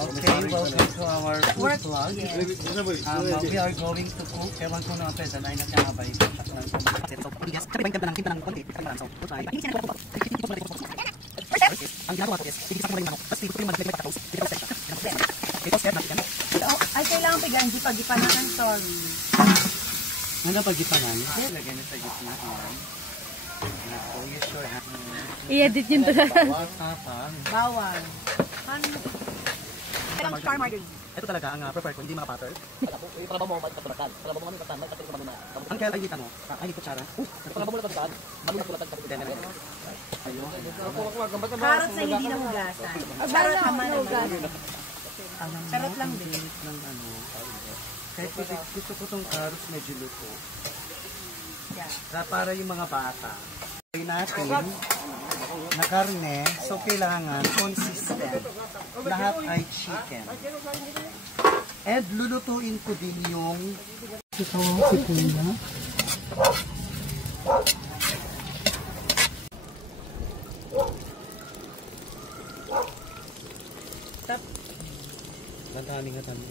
Okay, welcome to our food vlog. Yes. We are going to cook. Ewan ko naman pwede, dahil nagkakabay. Ang ginagawa ko is, ibigis ako ng manok, tapos pipito ko yung maglagay tapos, pipito ko siya. Ito, step natin. Ay, kailangan pigaan, di pag-ipanakan, sorry. Ano pag-ipanan? Lagyan na sa gitna yan. Oh, you sure have... I-edit yun to. Bawang. Kailang star margarine. Ito talaga ang prefer ko, hindi mga butter. Ang kaya ay dito mo, ay kutsara. Carrot na hindi nahugasan. Carrot naman nahugasan. Carrot lang din. Kahit gusto ko itong carrots medyo luto. Para yung mga bata. Ay natin na karne, so kailangan consistent. Lahat ay chicken. And lulutuin ko din yung sipuna. Tap. Ang daming nga tanong.